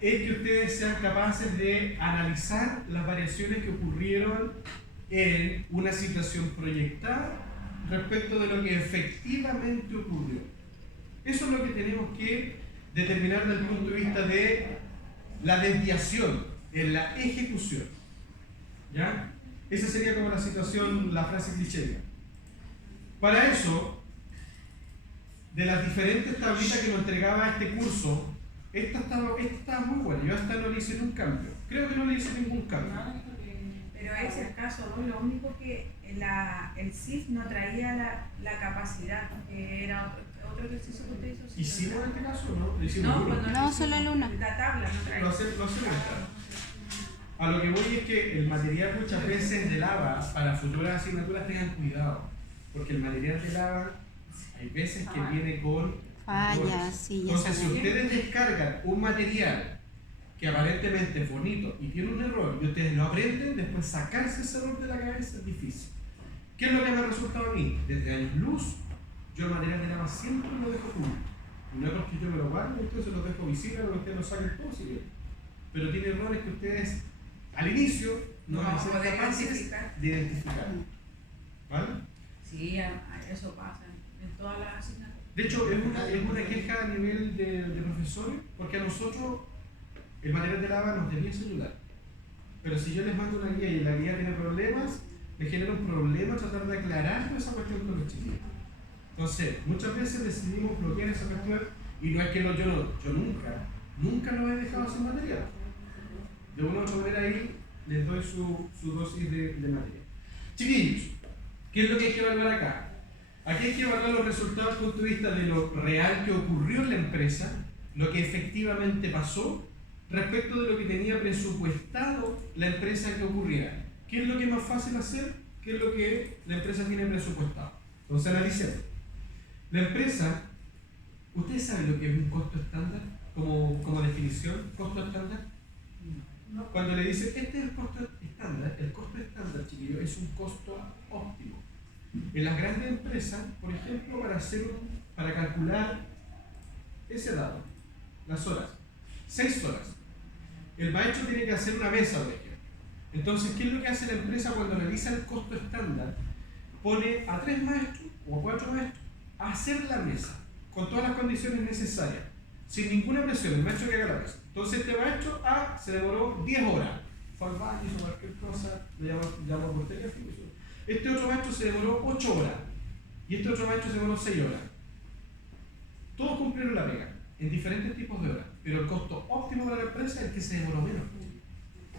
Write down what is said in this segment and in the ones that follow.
es que ustedes sean capaces de analizar las variaciones que ocurrieron en una situación proyectada respecto de lo que efectivamente ocurrió. Eso es lo que tenemos que determinar desde el punto de vista de la desviación en la ejecución. ¿Ya? Esa sería como la situación, la frase cliché. Para eso, de las diferentes tablitas que nos entregaba este curso, esta estaba muy buena. Yo hasta no le hice un cambio. Creo que no le hice ningún cambio. Pero es el caso 2, lo único que el CIF no traía la capacidad, que era otro ejercicio que usted hizo. ¿Hicimos en este caso o no? ¿Hicimos no, uno? no, solo el uno. La tabla no traía. Lo hacemos. A lo que voy es que el material muchas veces de lava, para futuras asignaturas tengan cuidado, porque el material de lava hay veces que viene con fallas, sí, ya entonces, si sabemos. ustedes descargan un material que aparentemente es bonito y tiene un error y ustedes lo aprenden, después sacarse ese error de la cabeza es difícil. ¿Qué es lo que me ha resultado a mí? Desde años luz, yo el material de lava siempre lo dejo público. Y no es porque yo me lo guardo, entonces lo dejo visible, o que ustedes lo saquen todo, sí, pero tiene errores que ustedes al inicio no van a ser capaces de identificar. ¿Vale? Sí, eso pasa en todas las asignaturas. De hecho, es una queja a nivel de profesores, porque a nosotros el material de lava nos debiese ayudar. Pero si yo les mando una guía y la guía tiene problemas, me genera un problema tratar de aclarar toda esa cuestión con los chicos. Entonces, muchas veces decidimos bloquear esa cuestión y no es que yo nunca lo he dejado sin material. De una u otra manera ahí les doy su dosis de material. Chiquillos, ¿qué es lo que hay que evaluar acá? Aquí hay que evaluar los resultados desde el punto de vista de lo real que ocurrió en la empresa, lo que efectivamente pasó, respecto de lo que tenía presupuestado la empresa que ocurriera. ¿Qué es lo que es más fácil hacer? ¿Qué es lo que la empresa tiene presupuestado? Entonces analicemos. La empresa, ¿ustedes saben lo que es un costo estándar? Como definición, costo estándar. Cuando le dicen, este es el costo estándar, chiquillo, es un costo óptimo. En las grandes empresas, por ejemplo, para calcular ese dato, las horas, 6 horas, el maestro tiene que hacer una mesa, por ejemplo. Entonces, ¿qué es lo que hace la empresa cuando realiza el costo estándar? Pone a 3 maestros o a 4 maestros a hacer la mesa, con todas las condiciones necesarias, sin ninguna presión, el maestro que haga la mesa. Entonces, este maestro se demoró 10 horas, fue al baño, hizo cualquier cosa, le llamó por teléfono. Este otro maestro se demoró 8 horas y este otro maestro se demoró 6 horas. Todos cumplieron la pega en diferentes tipos de horas, pero el costo óptimo para la empresa es el que se demoró menos.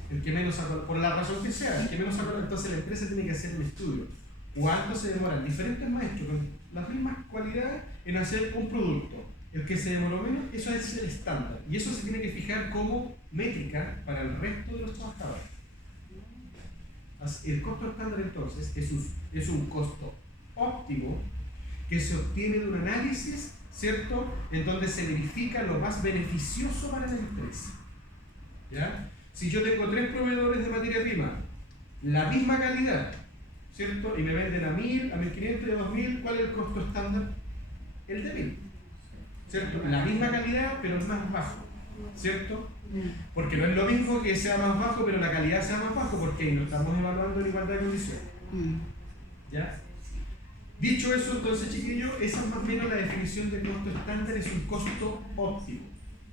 El que menos sacó, por la razón que sea, el que menos sacó. Entonces la empresa tiene que hacer un estudio. ¿Cuánto se demoran diferentes maestros con las mismas cualidades en hacer un producto? El que se demoró menos, eso es el estándar. Y eso se tiene que fijar como métrica para el resto de los trabajadores. El costo estándar entonces es un costo óptimo que se obtiene de un análisis, ¿cierto?, en donde se verifica lo más beneficioso para la empresa. ¿Ya? Si yo tengo 3 proveedores de materia prima, la misma calidad, ¿cierto?, y me venden a 1000, a 1500 y a 2000, ¿cuál es el costo estándar? El de 1000, ¿cierto? La misma calidad, pero es más bajo, ¿cierto? Porque no es lo mismo que sea más bajo, pero la calidad sea más bajo, porque no estamos evaluando en igualdad de condiciones. ¿Ya? Dicho eso, entonces, chiquillos, esa es más o menos la definición de costo estándar, es un costo óptimo.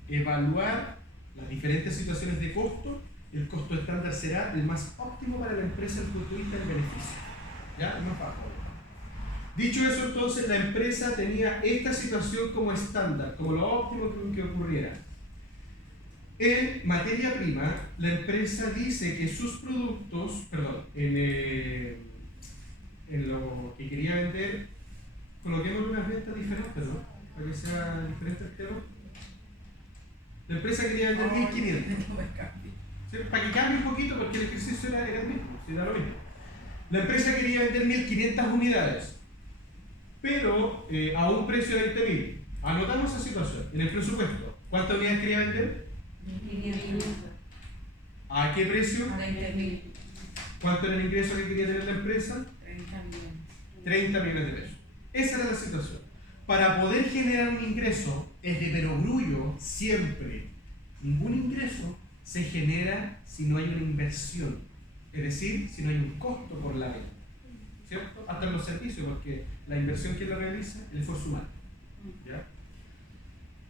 Evaluar las diferentes situaciones de costo, el costo estándar será el más óptimo para la empresa desde el punto de vista del beneficio. ¿Ya? El más bajo. Dicho eso, entonces, la empresa tenía esta situación como estándar, como lo óptimo que ocurriera. En materia prima, la empresa dice que sus productos, en lo que quería vender, coloquemos unas ventas diferentes, ¿no? Para que sea diferente el tema. La empresa quería vender 1500. ¿Sí? Para que cambie un poquito, porque el ejercicio era el mismo, ¿sí? Era lo mismo. La empresa quería vender 1500 unidades, pero a un precio de 20.000. Anotamos esa situación en el presupuesto. ¿Cuántas unidades quería vender? 500. ¿A qué precio? A 20.000. ¿Cuánto era el ingreso que quería tener la empresa? 30 millones. 30 millones de pesos. Esa era la situación. Para poder generar un ingreso, es de perogrullo siempre Ningún ingreso se genera si no hay una inversión, es decir, si no hay un costo por la venta, ¿cierto? Hasta en los servicios, porque la inversión que la realiza es el esfuerzo humano, ¿ya?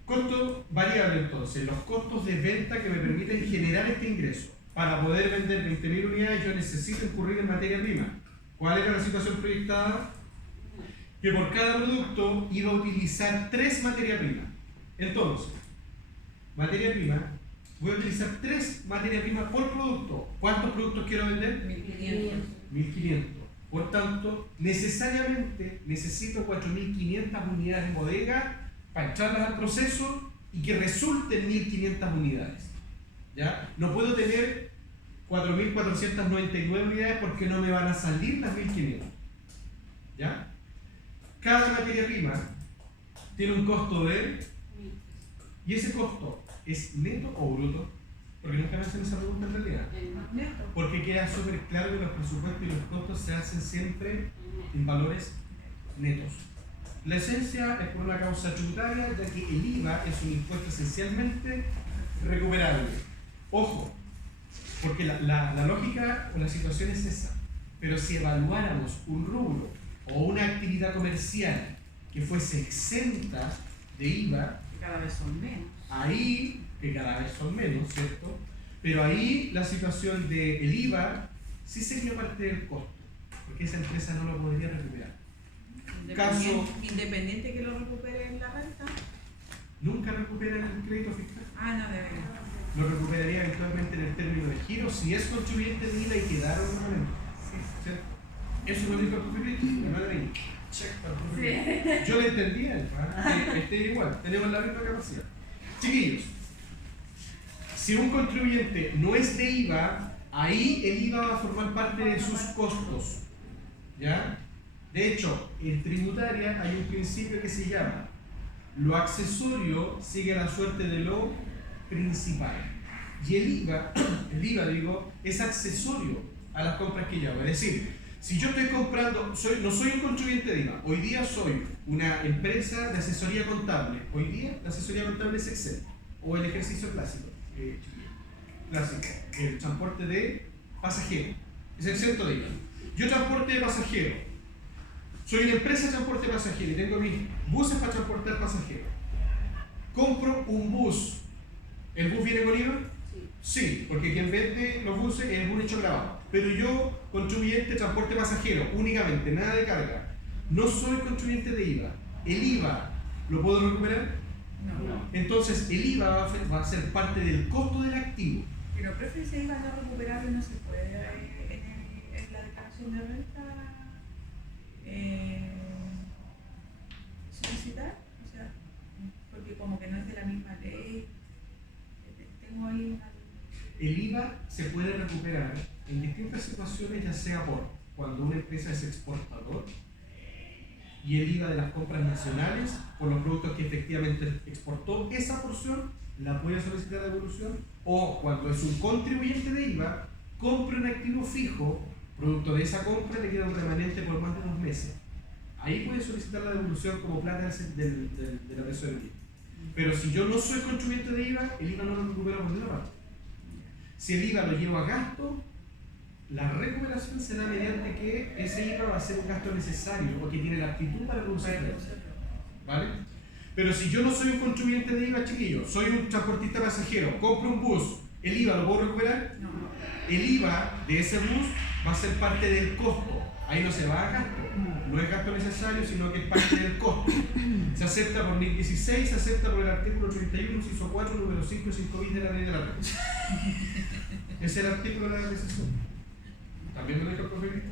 Costo variable entonces, los costos de venta que me permiten generar este ingreso. Para poder vender 20.000 unidades yo necesito incurrir en materia prima. ¿Cuál era la situación proyectada? Que por cada producto iba a utilizar 3 materias primas. Entonces, materia prima, voy a utilizar 3 materias primas por producto. ¿Cuántos productos quiero vender? 1500. 1500. Por tanto, necesariamente necesito 4.500 unidades en bodega para echarlas al proceso y que resulten 1.500 unidades. ¿Ya? No puedo tener 4.499 unidades porque no me van a salir las 1.500. ¿Ya? Cada materia prima tiene un costo de... ¿Y ese costo es neto o bruto? Porque nunca me hacen esa pregunta en realidad. Neto. Porque queda súper claro que los presupuestos y los costos se hacen siempre en valores netos. La esencia es por una causa tributaria, ya que el IVA es un impuesto esencialmente recuperable. Ojo, porque la lógica o la situación es esa. Pero si evaluáramos un rubro o una actividad comercial que fuese exenta de IVA, Que cada vez son menos. ahí, que cada vez son menos, ¿cierto? Pero ahí la situación del IVA sí sería parte del costo, porque esa empresa no lo podría recuperar. Independiente que lo recupere en la renta. Nunca recuperan el crédito fiscal. Ah, no, de verdad. Lo recuperaría eventualmente en el término de giro si es contribuyente de IVA y quedaron nuevamente. ¿Cierto? Eso lo dijo el profe Cristo, no era ahí. Check para el profe Cristo. Yo le entendía, igual, tenemos la misma capacidad. Chiquillos, si un contribuyente no es de IVA, ahí el IVA va a formar parte de sus costos. ¿Ya? De hecho, en tributaria hay un principio que se llama: lo accesorio sigue la suerte de lo principal. Y el IVA es accesorio a las compras que yo hago. Es decir, si yo estoy comprando, no soy un contribuyente de IVA, hoy día soy una empresa de asesoría contable. Hoy día la asesoría contable es exenta, o el ejercicio clásico, el transporte de pasajero, es exento de IVA. Yo transporte de pasajero, soy una empresa de transporte de pasajero y tengo mis buses para transportar pasajeros. Compro un bus. ¿El bus viene con IVA? Sí, porque quien vende los buses es un hecho grabado. Pero yo, contribuyente de transporte pasajero, únicamente, nada de carga, no soy contribuyente de IVA. ¿El IVA lo puedo recuperar? No. Entonces, el IVA va a ser parte del costo del activo. Pero profe, ese IVA no recuperable no se puede en la declaración de renta solicitar, o sea, porque como que no es de la misma ley. Tengo ahí una... El IVA se puede recuperar en distintas situaciones, ya sea por cuando una empresa es exportador y el IVA de las compras nacionales por los productos que efectivamente exportó, esa porción la puede solicitar de devolución, o cuando es un contribuyente de IVA, compra un activo fijo, producto de esa compra le queda un remanente por más de 2 meses. Ahí puede solicitar la devolución como plata de la tesorería. Pero si yo no soy contribuyente de IVA, el IVA no lo recupera por ninguna parte. Si el IVA lo llevo a gasto, la recuperación será mediante que ese IVA va a ser un gasto necesario o que tiene la aptitud para producir precios. ¿Vale? Pero si yo no soy un contribuyente de IVA, chiquillo, soy un transportista pasajero, compro un bus, ¿el IVA lo puedo recuperar? No. El IVA de ese bus va a ser parte del costo. Ahí no se va a gasto. No es gasto necesario, sino que es parte del costo. Se acepta por NIC 16, se acepta por el artículo 31, inciso 4, número 5 y 5 bis de la ley de la renta. Ese es el artículo de la decisión. También me lo dijo el profe Cristo.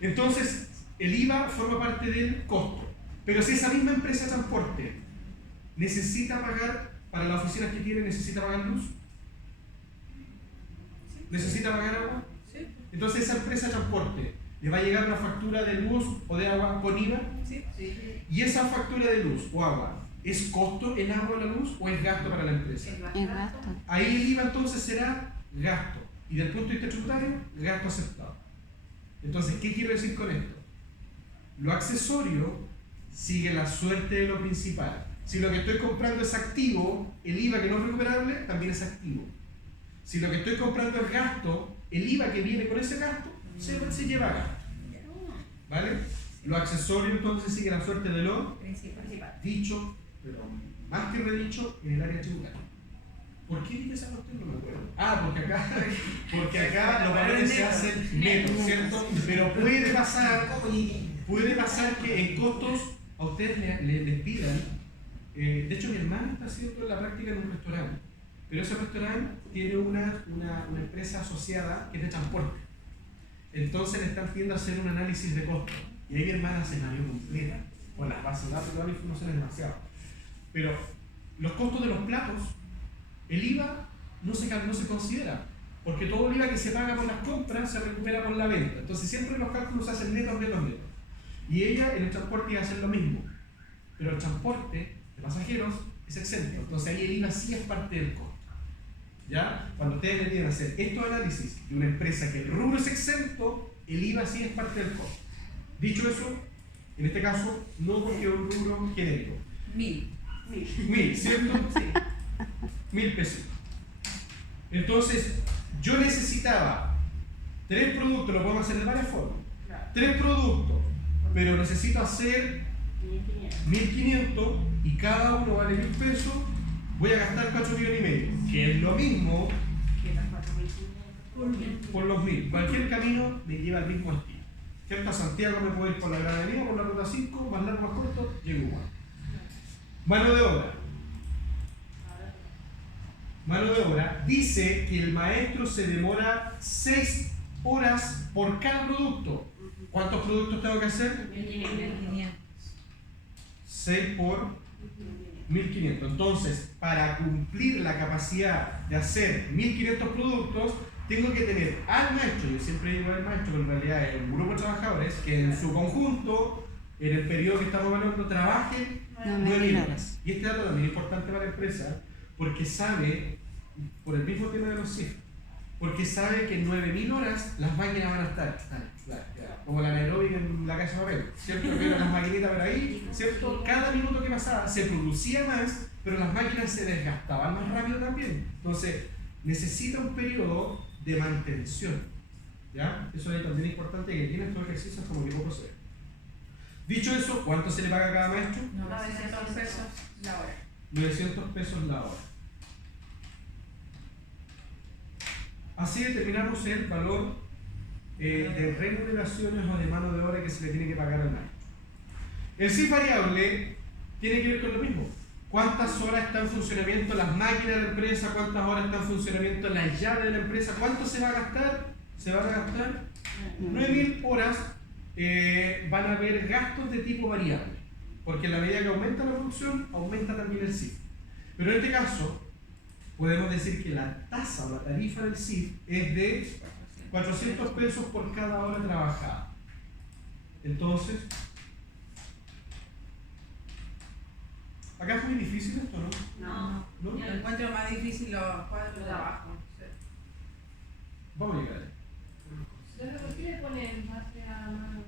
Entonces, el IVA forma parte del costo. Pero si esa misma empresa de transporte necesita pagar, para las oficinas que tiene, necesita pagar luz, necesita pagar agua, Sí. entonces esa empresa de transporte le va a llegar una factura de luz o de agua con IVA, Sí. y esa factura de luz o agua, ¿es costo en agua o la luz o es gasto para la empresa? Es gasto. Ahí el IVA entonces será gasto, y del punto de vista tributario, gasto aceptado. Entonces, ¿qué quiero decir con esto? Lo accesorio sigue la suerte de lo principal. Si lo que estoy comprando es activo, el IVA que no es recuperable también es activo. Si lo que estoy comprando es gasto, el IVA que viene con ese gasto se lleva a gasto. ¿Vale? Los accesorios entonces siguen la suerte de lo dicho, pero más que redicho, en el área tributaria. ¿Por qué dije esa cuestión? No me acuerdo. Porque acá los valores se hacen netos, ¿cierto? Pero puede pasar que en costos a ustedes les pidan. De hecho, mi hermano está haciendo la práctica en un restaurante, pero ese restaurante tiene una empresa asociada que es de transporte. Entonces le están pidiendo hacer un análisis de costos. Y ahí mi hermana se mareó completa. Con las bases de datos, toda la información es demasiado. Pero los costos de los platos, el IVA no se considera. Porque todo el IVA que se paga por las compras se recupera por la venta. Entonces siempre los cálculos se hacen netos. Y ella en el transporte iba a hacer lo mismo. Pero el transporte de pasajeros es exento. Entonces ahí el IVA sí es parte del costo. ¿Ya? Cuando ustedes le piden hacer estos análisis de una empresa que el rubro es exento, el IVA sí es parte del costo. Dicho eso, en este caso, no porque es un rubro genérico. 1000, ¿cierto? Sí. 1000 pesos. Entonces, yo necesitaba 3 productos, lo podemos hacer de varias formas. 3 productos, pero necesito hacer 1500 y cada uno vale 1000 pesos. Voy a gastar 4,5 millones, que es lo mismo por los 1000. Cualquier camino me lleva al mismo estilo. ¿Cierto? A Santiago me puedo ir por la Gran Avenida, por la ruta 5, más largo, más corto, llego igual. Mano de obra. Mano de obra dice que el maestro se demora 6 horas por cada producto. ¿Cuántos productos tengo que hacer? 1500. 6 por 1500. Entonces, para cumplir la capacidad de hacer 1500 productos, tengo que tener al maestro, yo siempre digo al maestro, pero en realidad es un grupo de trabajadores que en su conjunto, en el periodo que estamos evaluando, trabajen 9.000 horas. Y este dato también es importante para la empresa, porque sabe, por el mismo tema de los CIF, porque sabe que en 9.000 horas las máquinas van a estar como la anaeróbica en la casa de papel, ¿cierto? Que eran las maquinitas por ahí, ¿cierto? Cada minuto que pasaba se producía más, pero las máquinas se desgastaban más rápido también. Entonces, necesita un periodo de mantención, ¿ya? Eso es también importante que tienen estos ejercicios como tipo proceder. Dicho eso, ¿cuánto se le paga a cada maestro? 900 pesos la hora. 900 pesos la hora. Así determinamos el valor de remuneraciones o de mano de obra que se le tiene que pagar al maestro. El CIF variable tiene que ver con lo mismo. ¿Cuántas horas están en funcionamiento las máquinas de la empresa? ¿Cuántas horas están en funcionamiento las llaves de la empresa? ¿Cuánto se va a gastar? Se van a gastar 9.000 horas. Van a haber gastos de tipo variable, porque en la medida que aumenta la producción, aumenta también el CIF. Pero en este caso, podemos decir que la tasa o la tarifa del CIF es de 400 pesos por cada hora trabajada. Entonces, acá es muy difícil esto, ¿no? No. Yo encuentro más difícil los cuadros de trabajo. Vamos a llegar ahí. ¿Por qué le ponen base a mano de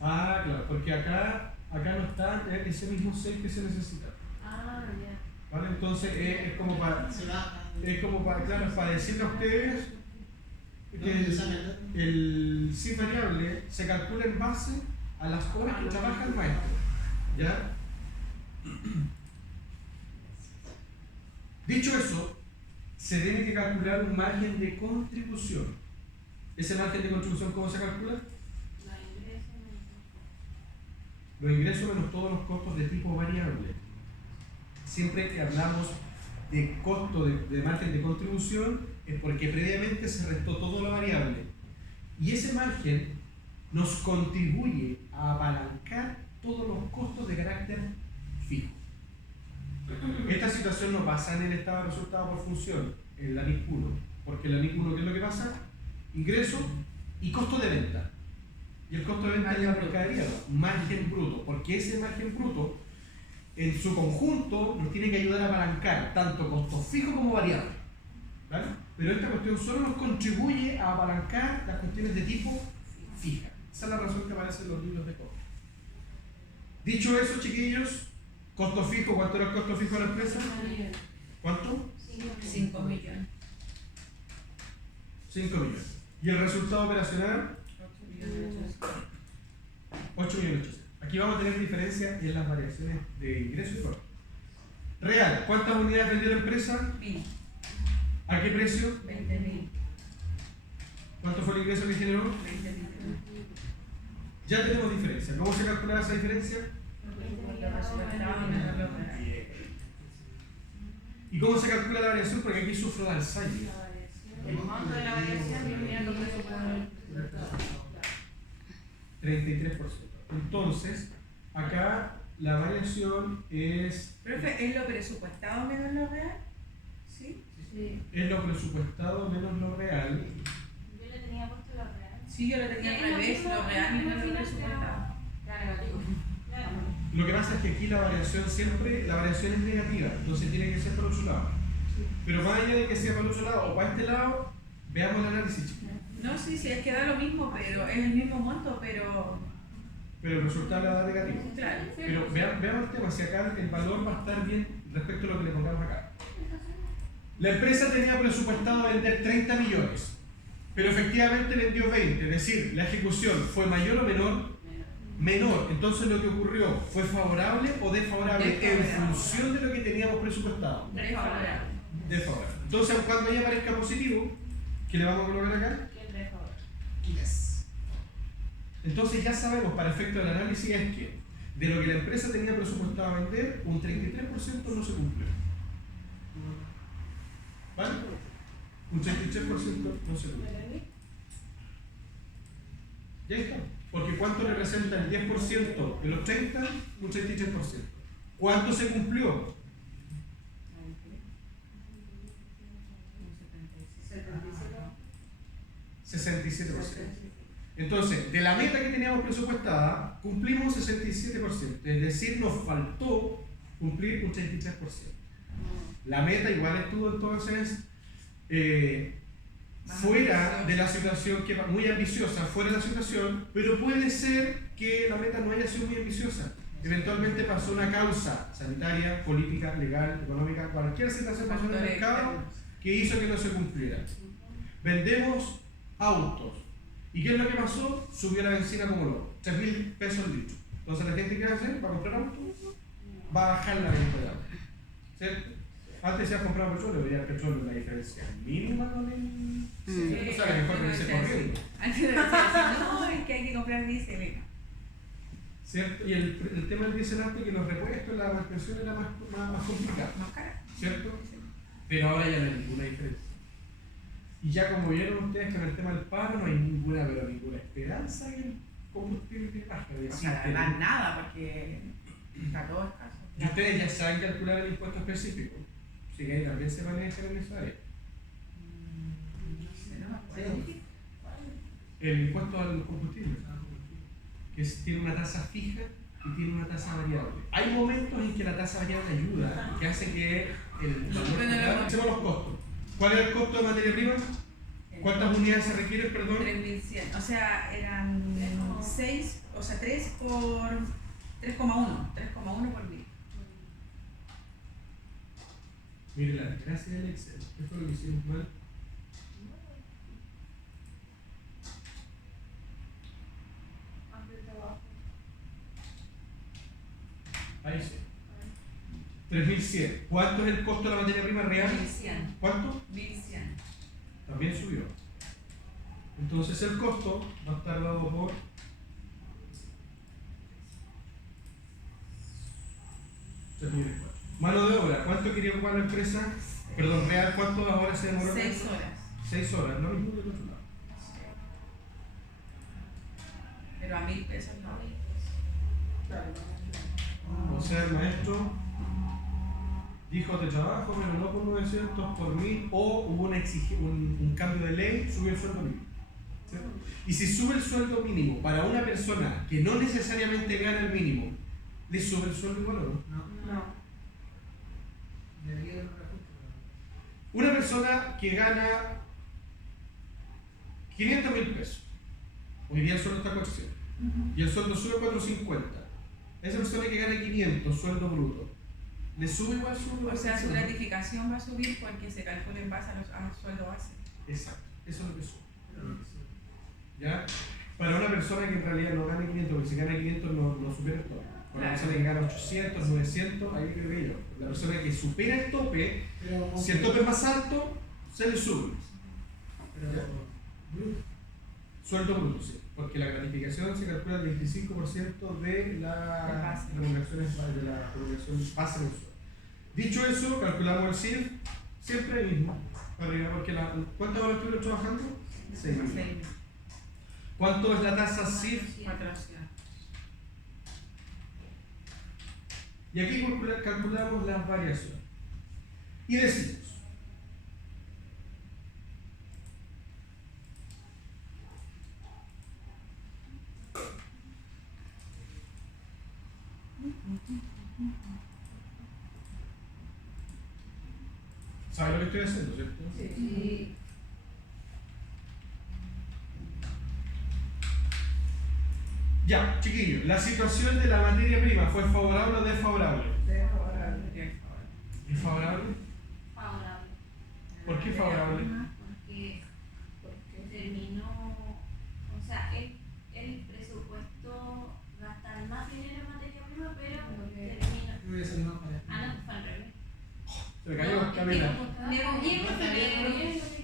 Ah, claro, porque acá no está ese mismo 6 que se necesita. Ah, ya. ¿Vale? Entonces es como para claro, para decirle a ustedes que el CIF variable se calcula en base a las horas que trabaja el maestro. ¿Ya? Dicho eso, se tiene que calcular un margen de contribución. ¿Ese margen de contribución cómo se calcula? Los ingresos menos todos los costos de tipo variable. Siempre que hablamos de costo de margen de contribución es porque previamente se restó todo lo variable. Y ese margen nos contribuye a apalancar todos los costos de carácter fijo. Esta situación no pasa en el estado de resultado por función, en la NIC 1, porque en la NIC 1, ¿qué es lo que pasa? Ingreso y costo de venta. Y el costo de venta es la mercadería, margen bruto, porque ese margen bruto en su conjunto nos tiene que ayudar a apalancar tanto costos fijos como variables. ¿Vale? Pero esta cuestión solo nos contribuye a apalancar las cuestiones de tipo fija. Esa es la razón que aparece en los libros de costo. Dicho eso, chiquillos, costo fijo, ¿cuánto era el costo fijo de la empresa? ¿Cuánto? 5 millones. 5 millones. ¿Y el resultado operacional? 8 millones. Aquí vamos a tener diferencia en las variaciones de ingreso y costo. Real, ¿cuántas unidades vendió la empresa? 1000. ¿A qué precio? 20.000. ¿Cuánto fue el ingreso que generó? 20.000. Ya tenemos diferencia. ¿Cómo se calcula esa diferencia? ¿Y cómo se calcula la variación? Porque aquí sufro de Alzheimer. El monto de la variación y mirando presupuesto. 33%. Entonces, acá la variación es Profe, ¿es lo presupuestado menos lo real? ¿Sí? Sí. lo presupuestado menos lo real. Yo le tenía puesto lo real. Sí, yo lo tenía al revés, lo real menos lo presupuestado. Era negativo. Lo que pasa es que aquí la variación siempre, la variación es negativa, entonces tiene que ser para otro lado. Pero más allá de que sea para otro lado o para este lado, veamos el análisis, chicos. No, sí, sí, es que da lo mismo, pero es el mismo monto, pero Pero el resultado le da negativo. claro. Pero veamos el tema, si acá el valor va a estar bien respecto a lo que le pongamos acá. La empresa tenía presupuestado vender 30 millones, pero efectivamente vendió 20, es decir, la ejecución fue mayor o menor. Menor. Entonces lo que ocurrió, ¿fue favorable o desfavorable en función de lo que teníamos presupuestado? Desfavorable. Desfavorable. Entonces, cuando ya aparezca positivo, ¿qué le vamos a colocar acá? ¿Quién de favor? Yes. Entonces ya sabemos para efecto del análisis es que de lo que la empresa tenía presupuestado a vender, un 33% no se cumplió. ¿Vale? Un 33% no se cumplió. Ya está. Porque ¿cuánto representa el 10% de los 30? Un 33%. ¿Cuánto se cumplió? 67%. Entonces, de la meta que teníamos presupuestada, cumplimos un 67%. Es decir, nos faltó cumplir un 33%. La meta igual estuvo entonces fuera de la situación, que muy ambiciosa, fuera de la situación, pero puede ser que la meta no haya sido muy ambiciosa. Eventualmente pasó una causa sanitaria, política, legal, económica, cualquier situación pasó en el mercado que hizo que no se cumpliera. Vendemos autos. ¿Y qué es lo que pasó? Subió la benzina como loco, 3.000 pesos el litro. Entonces la gente, ¿qué va a hacer? ¿Va a comprar autos? Va a bajar la venta de autos. ¿Cierto? Antes se ha comprado petróleo, hoy el petróleo es la diferencia mínima con el... Sí, o sea, mejor que irse corriendo. Antes de decir, no, es que hay que comprar diésel. ¿Cierto? Y el tema del diésel antes que los repuestos, la mantención era más complicada. Más cara. ¿Cierto? Pero ahora ya no hay ninguna diferencia. Y ya como vieron ustedes que en el tema del paro no hay ninguna esperanza en el combustible baja. O sea, la verdad, nada, porque está todo escaso. Y ustedes ya saben calcular el impuesto específico. Así que ahí también se maneja en esa área. No sé, no me acuerdo. El impuesto al combustible, que tiene una tasa fija y tiene una tasa variable. Hay momentos en que la tasa variable ayuda, que hace que hacemos los costos. ¿Cuál es el costo de materia prima? ¿Cuántas unidades se requieren, perdón? 3.100. O sea, eran 6, o sea, 3 por 3,1. 3,1 por 1000. Mire la desgracia del Excel. ¿Qué fue lo que hicimos mal? Ahí sí. 3.100. ¿Cuánto es el costo de la materia prima real? 1.100. ¿Cuánto? 1.100. También subió. Entonces el costo va a estar dado por 3.000. Mano de obra, ¿cuánto quería ocupar la empresa? Perdón, real, ¿cuántas horas se demoró? 6 horas. 6 horas, no mismo del otro lado. Pero a 1.000 pesos no. O sea, el maestro dijo te trabajo, pero no por 900, por 1000, o hubo un cambio de ley, subió el sueldo mínimo. ¿Cierto? Y si sube el sueldo mínimo para una persona que no necesariamente gana el mínimo, ¿le sube el sueldo igual o no? No. Una persona que gana 500.000 pesos, hoy día el sueldo está a 400, y el sueldo sube a 450. esa persona que gana 500, sueldo bruto, ¿le sube igual su O sea, su gratificación? gratificación va a subir porque se calcula en base a sueldo base. Exacto, eso es lo que sube. ¿Ya? Para una persona que en realidad no gana 500, porque si gana 500 no supera el tope. Para una persona que gana 800, 900, ahí creo que yo. La persona que supera el tope, si el tope es más alto, se le sube. Sueldo bruto, sí. Porque la gratificación se calcula el 25% de la remuneración base mensual. Dicho eso, calculamos el CIF siempre el mismo. Arriba, porque ¿cuántas horas estuvieron trabajando? 6.000. ¿Cuánto es la tasa CIF? 400. Y aquí calculamos las variaciones. Y decimos, ¿sabe lo que estoy haciendo, cierto? Sí. Ya, chiquillos, la situación de la materia prima fue favorable o desfavorable. Desfavorable. ¿Es favorable? Favorable. ¿Por qué favorable? Porque terminó, o sea, el presupuesto gastar más dinero en materia prima, pero terminó. Voy a hacer más para Ah, no, fue al revés. Se me cayó, Camila.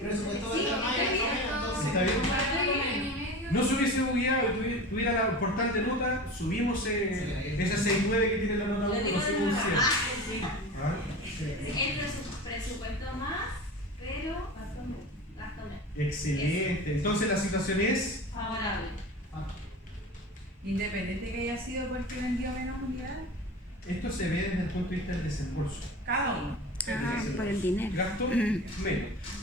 Presupuesto de Sí, la malla, entonces. ¿Está bien? No se hubiese bugueado y tuviera la portal de nota, subimos esa 6.9 que tiene la nota 1, lo subimos un 7. ¿Ah? El presupuesto más, pero gasto menos. Excelente. Entonces la situación es Favorable. Independiente que haya sido porque vendió menos unidades, esto se ve desde el punto de vista del desembolso. cada uno. Por el dinero. Gastó menos.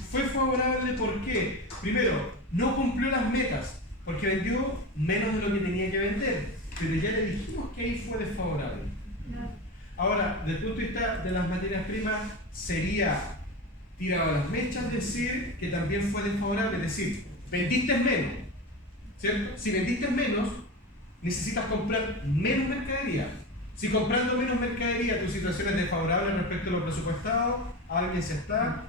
Fue favorable porque, primero, no cumplió las metas, porque vendió menos de lo que tenía que vender, pero ya le dijimos que ahí fue desfavorable. Ahora, desde el punto de vista de las materias primas, sería tirado a las mechas decir que también fue desfavorable, es decir, vendiste menos, ¿cierto? Si vendiste menos, necesitas comprar menos mercadería. Si comprando menos mercadería tu situación es desfavorable respecto a lo presupuestado, alguien se está.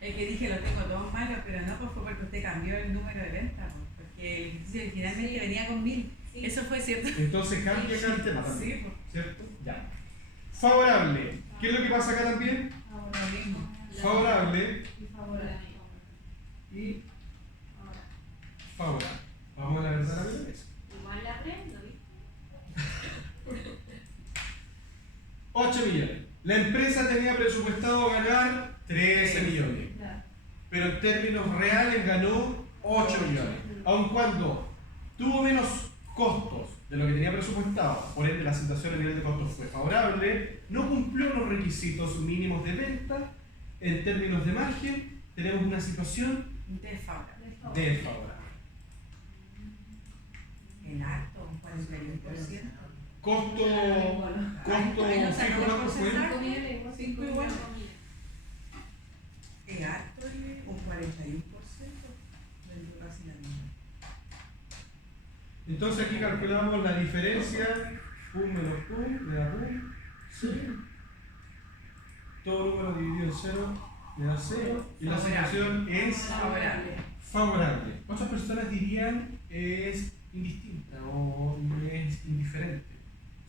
El que dije lo tengo todos malos, pero no, pues fue porque usted cambió el número de venta, pues, porque el ejercicio originalmente venía con 1000. Sí. Eso fue cierto. Entonces cambia acá el tema Sí, también, pues, ¿cierto? Ya. Favorable. ¿Qué es lo que pasa acá también? lo mismo. Favorable Y favorable. y Ahora, favorable. Vamos a la verdad a la vez. igual la aprendo, ¿viste? 8 millones. La empresa tenía presupuestado ganar 13 millones, pero en términos reales ganó 8 millones. Aun cuando tuvo menos costos de lo que tenía presupuestado, por ende la situación a nivel de costos fue favorable, no cumplió los requisitos mínimos de venta, en términos de margen, tenemos una situación Desfavorable. desfavorable. En alto, un 41%. Costo Bueno, sacó fijo, el ¿cuánto fue? porcentaje. 5 igual. Es Es alto, un 41%. Vendió casi la misma. Entonces aquí calculamos la diferencia, pum menos pum, me da pum, 0. Todo número dividido en 0 me da 0 y la situación es Favorable. favorable. Otras personas dirían es indistinta o es indiferente,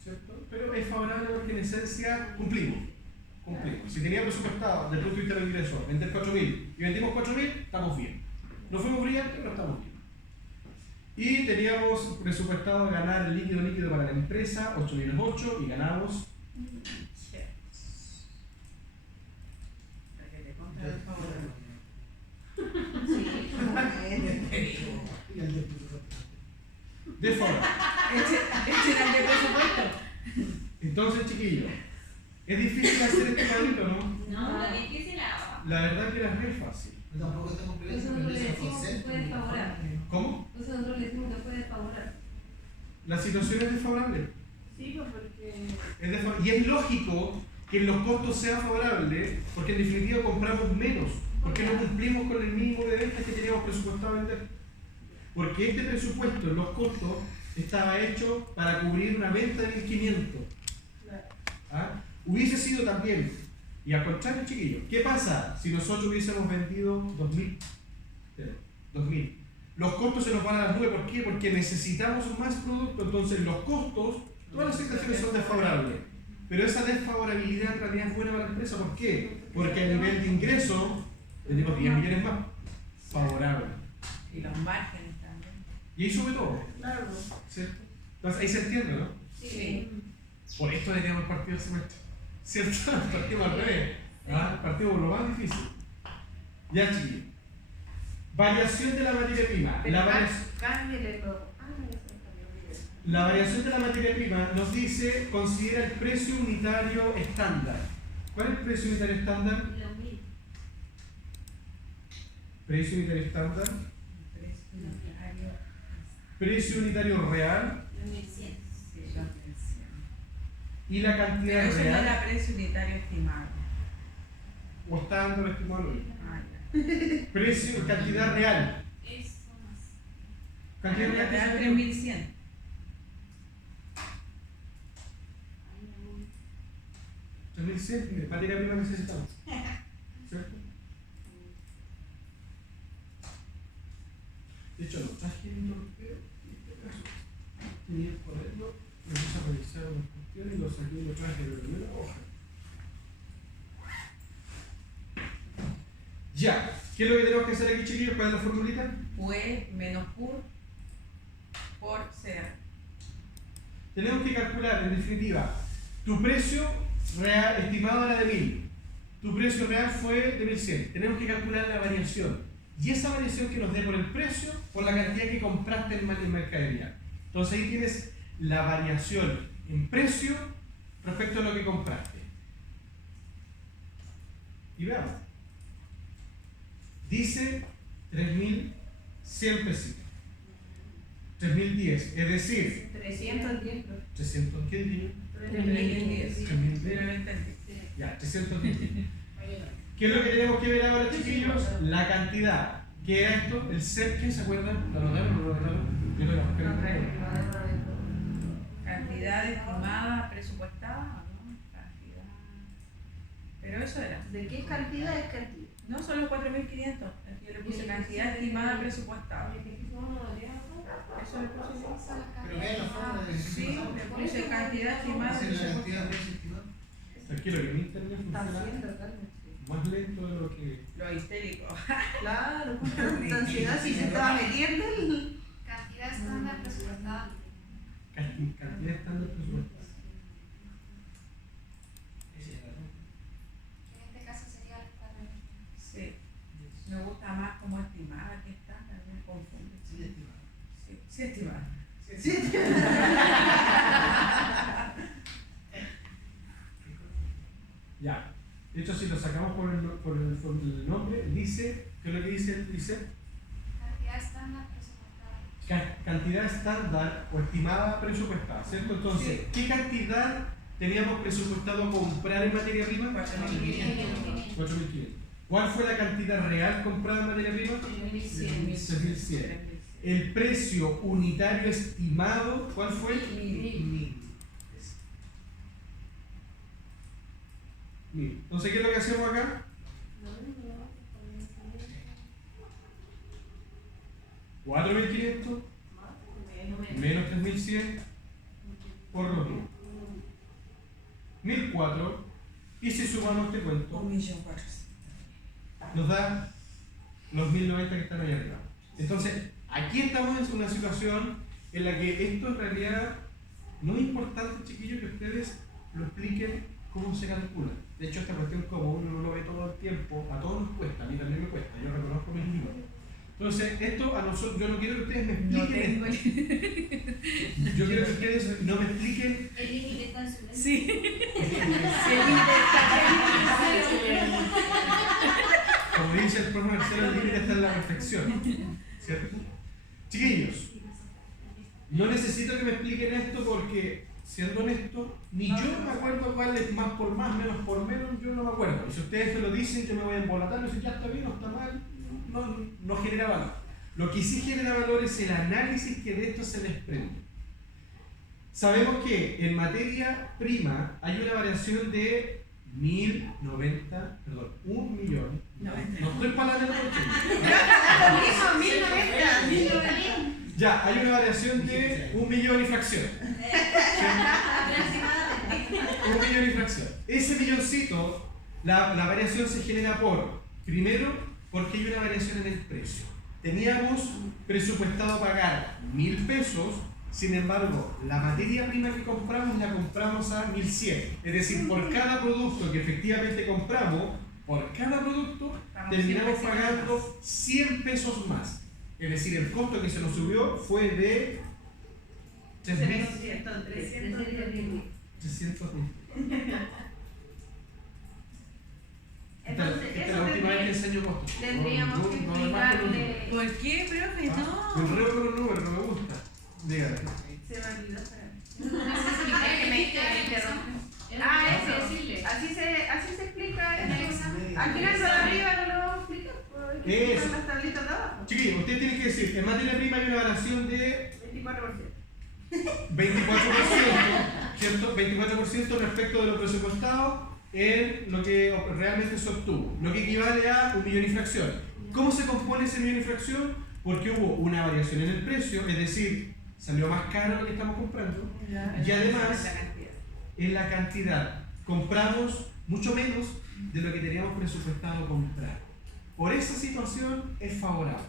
¿cierto? Pero es favorable porque en esencia cumplimos. Si tenía presupuestado desde el punto de vista del ingreso vender 4.000 y vendimos 4.000, estamos bien. No fuimos brillantes, pero estamos bien. Y teníamos presupuestado ganar el líquido para la empresa, 8 menos 8, y ganamos. Para que te conste el favorable. Y el de presupuesto. Desfavorable. Este era el de presupuesto. Entonces, chiquillos, es difícil hacer este cuadrito, ¿no? No, lo difícil ahora. La verdad que era re fácil. Pero tampoco estamos peleando Nosotros con le ese decimos que concepto. puede favorar. ¿Cómo? Nosotros le decimos que puede favorar. La situación es desfavorable. Sí, pues porque. Y es lógico que en los costos sea favorable, porque en definitiva compramos menos, porque no cumplimos con el mínimo de ventas que teníamos presupuestado vender. Porque este presupuesto en los costos estaba hecho para cubrir una venta de 1500. ¿Ah? Hubiese sido también, y al contrario, chiquillos, ¿qué pasa si nosotros hubiésemos vendido 2000? 2000. Los costos se nos van a las nubes, ¿por qué? Porque necesitamos más producto, entonces los costos, todas las situaciones son desfavorables. Pero esa desfavorabilidad en realidad es buena para la empresa, ¿por qué? Porque a nivel de ingreso tenemos 10 millones más favorables. Y los márgenes también. Y ahí sube todo, Claro. ¿cierto? Entonces ahí se entiende, ¿no? Sí. Por esto teníamos el partido del semestre, ¿cierto? Partimos al revés, ¿ah? Partimos por lo más difícil. Ya, chiquillos. Variación de la materia prima. La variación de la materia prima nos dice, considera el precio unitario estándar. ¿Cuál es el precio unitario estándar? Lo mismo. Precio unitario estándar. Precio unitario real. Lo 1100. Y la Pero cantidad eso no real. era precio unitario estimado. O estándar estimado. Ah, ya. Precio, cantidad real. Eso más. Cantidad Ya te da real. 3100. Ahí me voy. 3100, materia prima necesitamos. ¿Cierto? De hecho, no traje el torpeo y este caso. Tenía el cuaderno, me puse a revisar unas cuestiones y lo saqué y lo traje de la primera hoja. Ya, ¿qué es lo que tenemos que hacer aquí, chiquillos? ¿Cuál es la formulita? Fue menos por CA. Tenemos que calcular, en definitiva, tu precio real estimado era de 1000. Tu precio real fue de 1100. Tenemos que calcular la variación. Y esa variación que nos dé por el precio, por la cantidad que compraste en mercadería. Entonces ahí tienes la variación en precio respecto a lo que compraste. Y veamos. Dice 3100 pesitos. 3010, es decir, 310. 300, ¿qué diría? 3010. 3010. Pero no entendí. Ya, 310. ¿Qué es lo que tenemos que ver ahora, chiquillos? La cantidad. ¿Qué era esto? El set, ¿qué se acuerdan? ¿Lo notaron? Yo lo Cantidad estimada, presupuestada, ¿no? Cantidad. Pero eso era. ¿De qué cantidad es cantidad? No, son los 4.500. Yo le puse cantidad estimada presupuestada. Eso le puse yo. Pero vean la forma de Sí, le puse cantidad estimada Esa es la presupuestada. cantidad de estimada. Tranquilo, que mi internet funciona más lento de lo que. Lo histérico. Claro, con tanta ansiedad si se estaba metiendo el... Cantidad estándar presupuestada. Cantidad estándar presupuestada. Esa es la razón. En este caso sería el 4.000. Sí. Me gusta más como estimada que estándar, me confunde. Sí, estimada. Sí, sí, estimada. Ya. De hecho, si lo sacamos por el nombre, dice. ¿Qué es lo que dice? Dice Cantidad estándar presupuestada. cantidad estándar o estimada presupuestada, ¿cierto? Entonces, Sí. ¿qué cantidad teníamos presupuestado comprar en materia prima? 4.500. 4.500. ¿Cuál fue la cantidad real comprada en materia prima? 3.100. 3.100. El precio unitario estimado, ¿cuál fue? 1.000. 1000. Entonces, ¿qué es lo que hacemos acá? $4.500 menos 3.100 por los 1.004. Y si sumamos este cuento, 1.400.000. nos da los 1.090 que están ahí arriba. Entonces, aquí estamos en una situación en la que esto en realidad no es importante, chiquillos, que ustedes lo expliquen cómo se calcula. De hecho, esta cuestión, como uno no lo ve todo el tiempo, a todos nos cuesta, a mí también me cuesta, yo reconozco mis límites. Entonces, esto a nosotros, yo no quiero que ustedes me No expliquen tengo esto. Yo quiero que ustedes no me expliquen. El límite está en su mente. Sí. Como dice el profe Marcelo, el límite está en la perfección. ¿Cierto? Chiquillos, no necesito que me expliquen esto porque, siendo honesto, ni yo me acuerdo cuál es más por más, menos por menos, yo no me acuerdo. Y si ustedes me lo dicen, yo me voy a embolatar, no sé, ya está bien o está mal, no genera valor. Lo que sí genera valor es el análisis que de esto se desprende. Sabemos que en materia prima hay una variación de 1.090, perdón, 1.000.000. No estoy para la Ya, hay una variación de 1.000.000 y fracción. 1.000.000 y fracción. Ese milloncito, la variación se genera primero, porque hay una variación en el precio. Teníamos presupuestado pagar 1.000 pesos, sin embargo, la materia prima que compramos la compramos a 1.100. Es decir, por cada producto que efectivamente compramos, por cada producto, terminamos pagando 100 pesos más. Es decir, el costo que se nos subió fue de 300.000. Entonces, Esta es la última vez que enseño costos. tendríamos que explicarle. ¿Por qué, profe? No. Me enredo con los números, no me gusta. Dígale. Se me olvidó. Así se explica. Aquí en el de arriba no lo vamos a explicar. Eso. Las tablitas de abajo. Chiquillos, usted tiene que decir, en materia prima hay una variación de 24%, ¿cierto? 24% respecto de lo presupuestado en lo que realmente se obtuvo, lo que equivale a 1.000.000 y fracción. ¿Cómo se compone ese 1.000.000 y fracción? Porque hubo una variación en el precio, es decir, salió más caro lo que estamos comprando, y además en la cantidad. Compramos mucho menos de lo que teníamos presupuestado comprar. Por esa situación es favorable.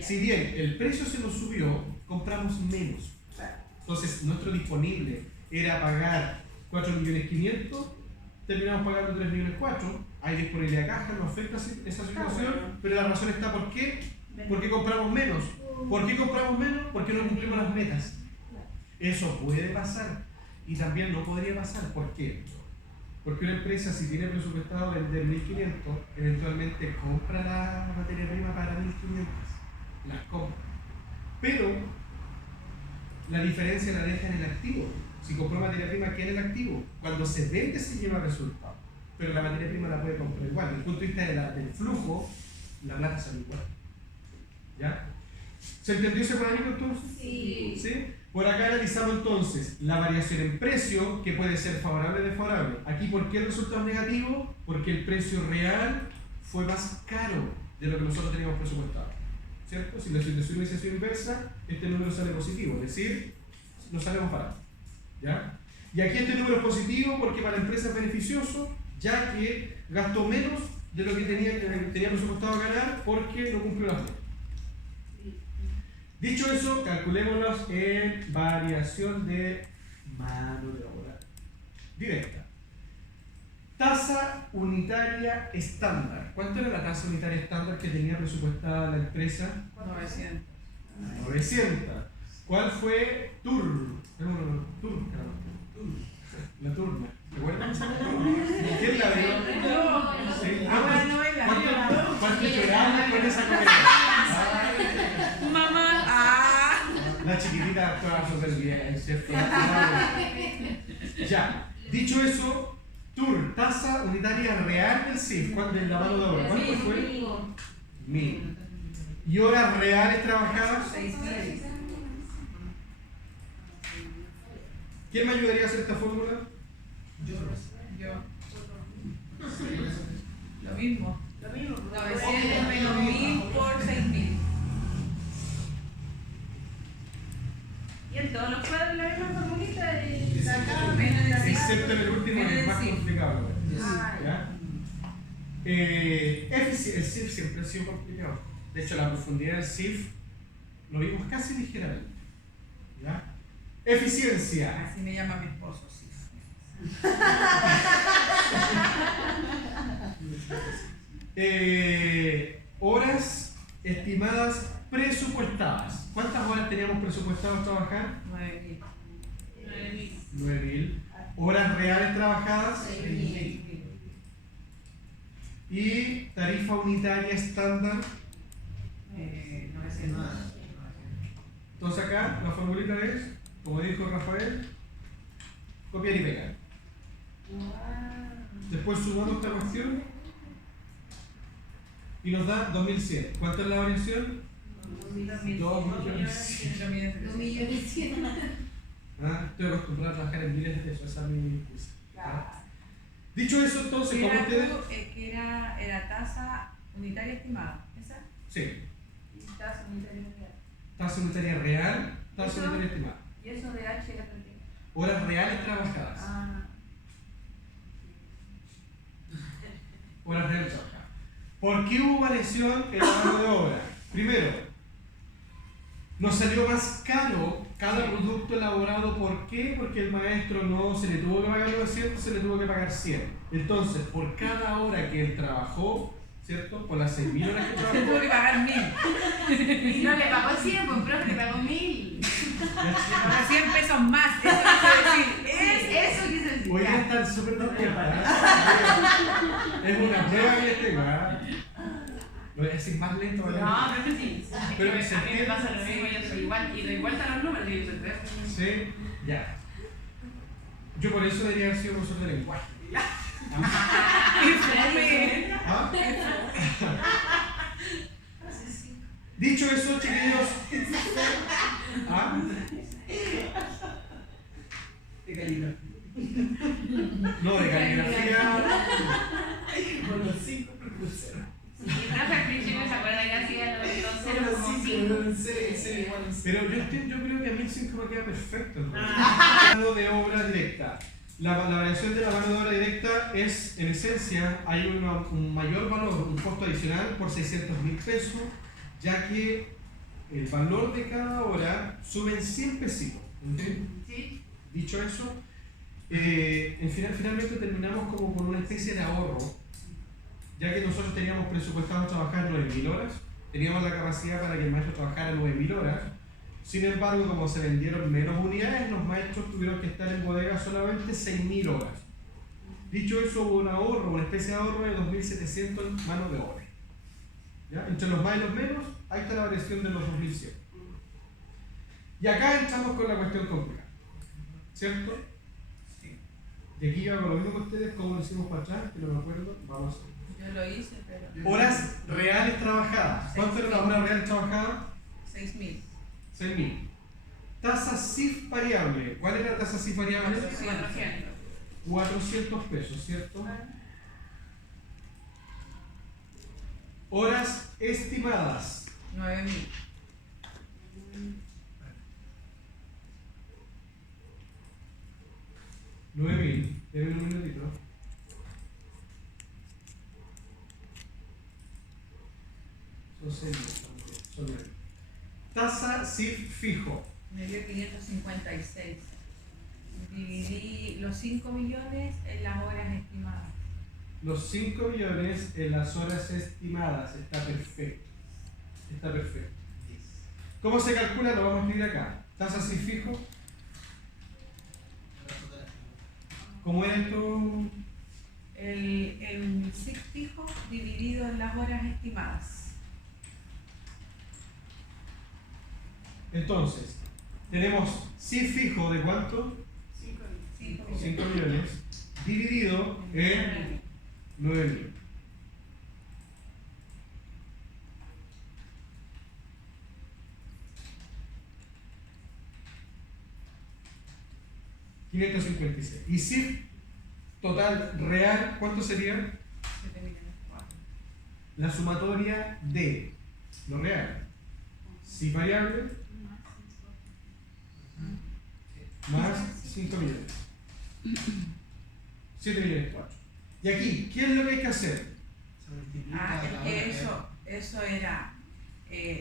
Si bien el precio se nos subió, compramos menos. Entonces, nuestro disponible era pagar 4.500.000, terminamos pagando 3.400.000. Hay disponibilidad de caja, no afecta esa situación, pero la razón está ¿por qué? Porque compramos menos. ¿Por qué compramos menos? Porque no cumplimos las metas. Eso puede pasar y también no podría pasar. ¿Por qué? Porque una empresa, si tiene presupuestado vender 1.500, eventualmente compra la materia prima para 1.500. Las compra. Pero la diferencia la deja en el activo. Si compró materia prima, ¿qué en el activo? Cuando se vende se lleva resultado. Pero la materia prima la puede comprar igual. Desde el punto de vista del flujo, la plata sale igual. ¿Ya? ¿Se entendió ese parámetro entonces? Sí. ¿Sí? Por acá analizamos entonces la variación en precio, que puede ser favorable o desfavorable. Aquí, ¿por qué el resultado es negativo? Porque el precio real fue más caro de lo que nosotros teníamos presupuestado. ¿Cierto? Si la situación hubiese sido inversa, este número sale positivo, es decir, nos salimos baratos. ¿Ya? Y aquí este número es positivo porque para la empresa es beneficioso, ya que gastó menos de lo que tenía presupuestado ganar porque no cumplió las metas. Dicho eso, calculémoslas en variación de mano de obra directa. Tasa unitaria estándar. ¿Cuánto era la tasa unitaria estándar que tenía presupuestada la empresa? 900. 900. ¿Cuál fue Tur? La turna. ¿Te acuerdas? ¿Quién la vio? Sí. Ahora no es la ¿Cuánto lloramos con esa comida? Mamá. La chiquitita actuaba súper bien, ¿cierto? Ya. Dicho eso, Tur, tasa unitaria real del CIF, ¿cuánto en la mano de obra? ¿Cuánto fue? 1.000. ¿Y horas reales trabajadas? 6.000. ¿Quién me ayudaría a hacer esta fórmula? Yo. Lo mismo. 900 menos 1.000 por 6.000. Y en todos los cuadros la misma formulita y Sacaba menos de 6. Excepto en el último, que es más complicado. ¿Ya? El CIF siempre ha sido complicado. De hecho, la profundidad del CIF lo vimos casi ligeramente. ¿Ya? Eficiencia. Así me llama mi esposo, sí. Horas estimadas presupuestadas. ¿Cuántas horas teníamos presupuestadas trabajar? 9.000. 9.000. Horas reales trabajadas. 6.000. Y tarifa unitaria estándar. 900. Entonces acá la formulita es, como dijo Rafael, copiar y pegar. Después sumamos esta cuestión y nos da 2.100. ¿Cuánto es la variación? 2.100. Estoy acostumbrado a trabajar en miles de pesos, esa es mi excusa. Claro. Dicho eso, entonces, como Era ustedes... que era tasa unitaria estimada. ¿Esa? Sí, Y tasa unitaria real. tasa unitaria real, tasa Eso. unitaria estimada. Y eso de H era también. Horas reales trabajadas. Ah. Horas reales trabajadas. ¿Por qué hubo variación en la mano de obra? Primero, nos salió más caro cada producto elaborado. ¿Por qué? Porque el maestro no se le tuvo que pagar 900, se le tuvo que pagar 100. Entonces, por cada hora que él trabajó, ¿cierto? Por las 6.000 horas que Se tuvo trabajó, que pagar 1.000. Y no le pagó 100, pues profe, le pagó 1000. Ahora 100 pesos más. Eso quiere decir. Eso quise decir. hoy ya. están súper despiertas. Es una prueba que les tengo. Lo voy a decir más lento para No, pero sí. Pero Es que se a mí me entiende. pasa lo mismo, yo soy igual. Y doy vuelta a los números y yo soy peor. Sí, ya. Yo por eso debería haber sido profesor de lenguaje. ¿Ah? Dicho eso, chiquillos. ¿Ah? De calidad. No, de caligrafía. Con los 5 cruceros. Y profe, al principio se acuerda que hacía los Con ceros los como 5, 5. el 0 igual a 5. Pero yo creo que a mí el 5 me queda perfecto. Mano de obra directa. La variación de la mano de obra directa es, en esencia, hay un mayor valor, un costo adicional por 600.000 pesos, ya que el valor de cada hora sube en 100 pesitos. ¿Entiendes? ¿Sí? Dicho eso, finalmente terminamos como con una especie de ahorro, ya que nosotros teníamos presupuestado trabajar 9.000 horas, teníamos la capacidad para que el maestro trabajara 9.000 horas. Sin embargo, como se vendieron menos unidades, los maestros tuvieron que estar en bodega solamente 6.000 horas. Dicho eso, hubo un ahorro, una especie de ahorro de 2.700 manos de obra. ¿Ya? Entre los más y los menos, ahí está la variación de los 2.100. Y acá entramos con la cuestión complicada. ¿Cierto? Y aquí yo hago lo mismo que ustedes, como lo hicimos para atrás, que no me acuerdo, vamos a Yo lo hice, pero. ver. Horas reales trabajadas. ¿Cuánto eran las horas reales trabajadas? 6.000. 6.000. Tasa CIF variable. ¿Cuál era la tasa CIF variable? 400. 400 pesos, ¿cierto? Horas estimadas. 9.000. 9.000. Deme un minutito. Son 6.000. Son 9.000. Tasa CIF fijo. Me dio 556. Dividí los 5 millones en las horas estimadas. Los 5 millones en las horas estimadas. Está perfecto. Está perfecto. ¿Cómo se calcula? Lo vamos a escribir acá. Tasa CIF fijo. ¿Cómo era esto? El SIC fijo dividido en las horas estimadas. Entonces, tenemos CIF fijo de cuánto? 5 5 millones. Dividido en 9.000. $556. Y CIF total real, ¿cuánto sería? 7.000.004. La sumatoria de lo real. CIF variable más 5 millones. 7 millones 4. Y aquí, ¿qué es lo que hay que hacer? Se multiplica Ah, es la que hora eso era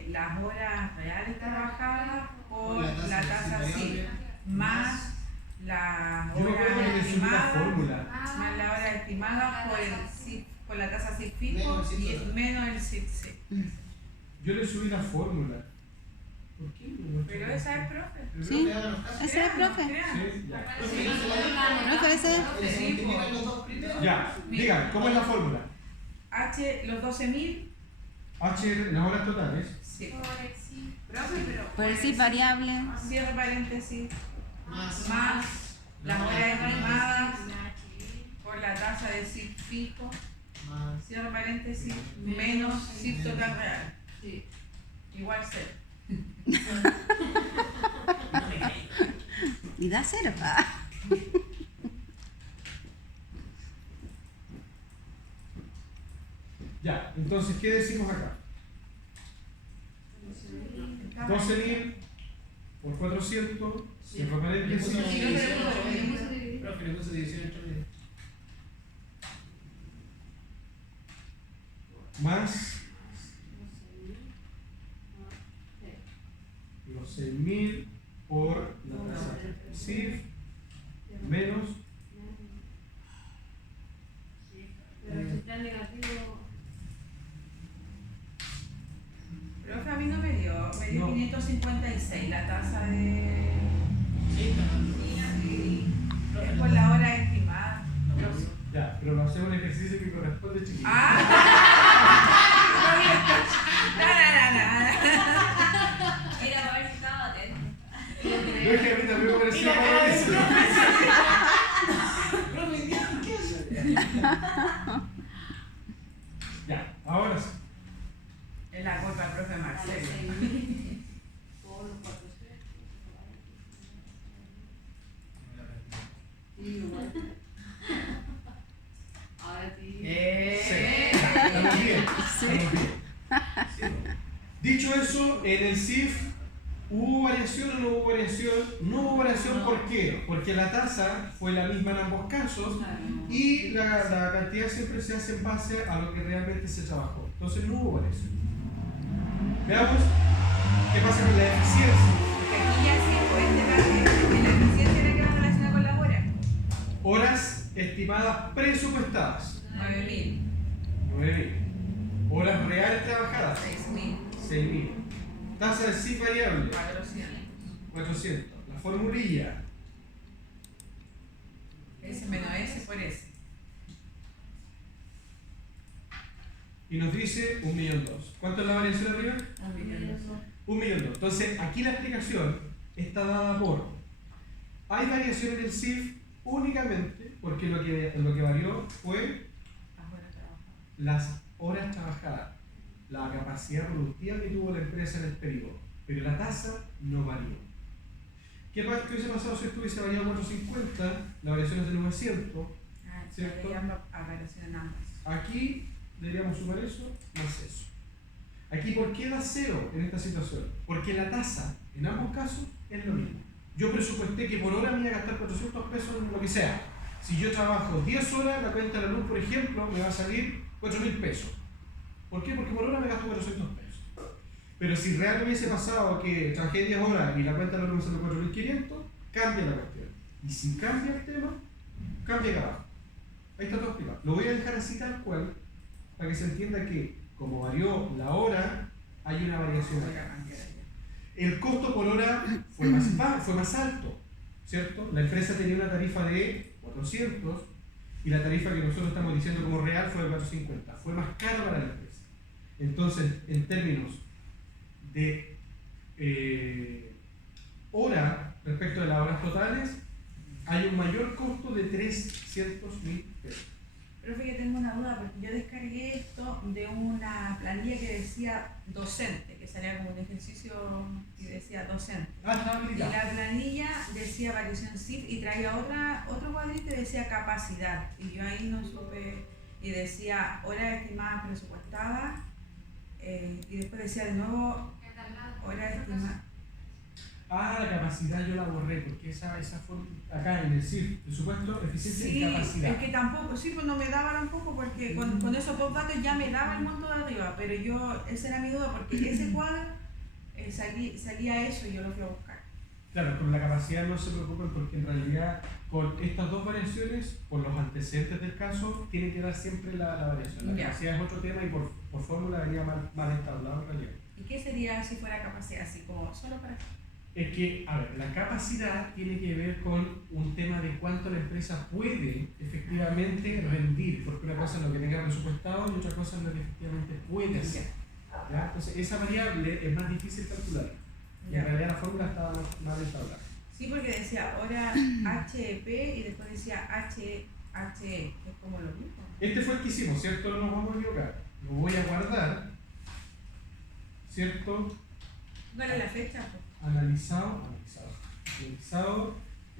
las horas reales trabajadas por Por la tasa variable. CIF, más las Yo me acuerdo que horas le subí una estimadas, fórmula. más las horas estimadas por el CIF, por la tasa CIF fijo Menos el y CIF. menos el CIF. Sí. Yo le subí la fórmula. ¿Por qué? No Pero esa es profe. Pero Sí. profe, háganos caso. Ese es el profe. Sí, ya. Profe, yo se la digo. Profe, ese. Pero se multiplican los dos primeros. Ya, digan, ¿cómo es la fórmula? H, los 12.000, H, las horas totales. sí. Profe, pero. Por el CIF variable. Cierre paréntesis, Más. más las horas estimadas por la tasa de CIF fijo, Más. cierre paréntesis, menos CIF total real. Sí. Igual 0. Y da 0. Ya, entonces, ¿qué decimos acá? 12.000 por 400, cierro paréntesis, Profe, le puse división entre medio. más los 6.000 por la tasa SIF menos Pero si está negativo. Profe, a mí no me dio No. 556 la tasa de... Sí, Y es por la hora estimada. ya, pero lo hacemos un ejercicio que corresponde, chiquillos. Era para ver si estaba atento. No es que a mí también me pareció para eso. Profe, ¿qué hace? Ya, ahora sí. Es la culpa del profe Marcelo. Por los 400. Ahora sí. Estamos bien, estamos bien. Dicho eso, en el CIF, ¿hubo variación o no hubo variación? No hubo variación, ¿por qué? Porque la tasa fue la misma en ambos casos y la cantidad siempre se hace en base a lo que realmente se trabajó. Entonces no hubo variación. Veamos qué pasa con la eficiencia. Porque aquí ya sí, pues en la eficiencia era que va relacionada con la hora. Horas estimadas presupuestadas, 9.000, 9.000. Horas reales trabajadas, 6.000, 6.000. Tasa de CIF variable, 400. 400. La formulilla, S menos S por S. y nos dice 1.200.000. ¿Cuánto es la variación arriba? 1.000.000. 1.200.000. Entonces, aquí la explicación está dada por: hay variación en el CIF únicamente porque lo que varió fue Las horas trabajadas. las horas trabajadas, la capacidad productiva que tuvo la empresa en el periodo, pero la tasa no varió. ¿Qué hubiese pasado si esto hubiese variado 450? La variación es de 900. ¿Cierto? Deberían aparecer en ambas. Aquí deberíamos sumar eso más eso. Aquí, ¿por qué da 0 en esta situación? Porque la tasa, en ambos casos, es lo mismo. Yo presupuesté que por hora me iba a gastar 400 pesos en lo que sea. Si yo trabajo 10 horas, la cuenta de la luz, por ejemplo, me va a salir 4.000 pesos. ¿Por qué? Porque por hora me gasto 400 pesos. Pero si realmente hubiese pasado que trabajé 10 horas y la cuenta de la luz me sale 4.500, cambia la cuestión. Y si cambia el tema, cambia acá abajo. Ahí está todo explicado. Lo voy a dejar así tal cual, para que se entienda que, como varió la hora, hay una variación Voy a acá. cambiar allá. El costo por hora fue más alto, ¿cierto? La empresa tenía una tarifa de 400 y la tarifa que nosotros estamos diciendo como real fue de 450. Fue más caro para la empresa. Entonces, en términos de hora respecto de las horas totales, hay un mayor costo de 300.000 pesos. Profe, que tengo una duda porque yo descargué esto de una planilla que decía docente, que salía como un ejercicio y decía docente. Ah, está Y habilitado. la planilla decía variación CIF y traía otro cuadrito y decía capacidad. Y yo ahí no supe, y decía horas estimadas presupuestadas, y después decía de nuevo horas estimadas. Ah, la capacidad yo la borré porque esa fue acá en el CIF, presupuesto, eficiencia Sí, y capacidad. es que tampoco, sí, pues no me daba tampoco porque con esos dos datos ya me daba el monto de arriba, pero yo, esa era mi duda porque ese cuadro salía eso y yo lo fui a buscar. Claro, con la capacidad no se preocupen porque en realidad con estas dos variaciones, por los antecedentes del caso, tiene que dar siempre la variación. La Ya. capacidad es otro tema y por fórmula venía mal entablado en realidad. ¿Y qué sería si fuera capacidad así como solo para... Es que, a ver, la capacidad tiene que ver con un tema de cuánto la empresa puede efectivamente rendir, porque una cosa es lo que tenga presupuestado y otra cosa es lo que efectivamente puede hacer. ¿Ya? Entonces, esa variable es más difícil calcular. Y en realidad la fórmula estaba mal entablada. Sí, porque decía hora HEP y después decía HE, que es como lo mismo. Este fue el que hicimos, ¿cierto? No nos vamos a equivocar. Lo voy a guardar, ¿cierto? ¿Cuál es la fecha? Pues? Analizado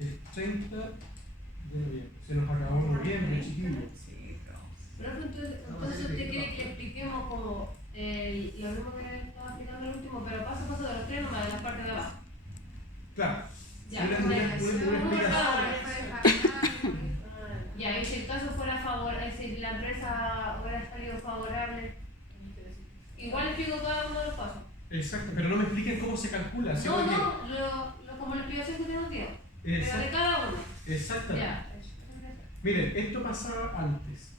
el 30 de noviembre. Se nos acabó noviembre, chiquillos. Sí, pero... Profe, entonces usted quiere que expliquemos como lo mismo que estaba explicando el último, pero paso a paso de los tres nomás, de las partes de abajo. Claro. Ya, Una explicación. Ya, y si el caso fuera favorable, si la empresa hubiera salido favorable, igual explico cada uno de los pasos. Exacto, pero no me expliquen cómo se calcula. ¿sí? No, Porque- como la explicación que tengo tío. Pero de Exact- cada uno. Exactamente. Ya. Miren, esto pasaba antes.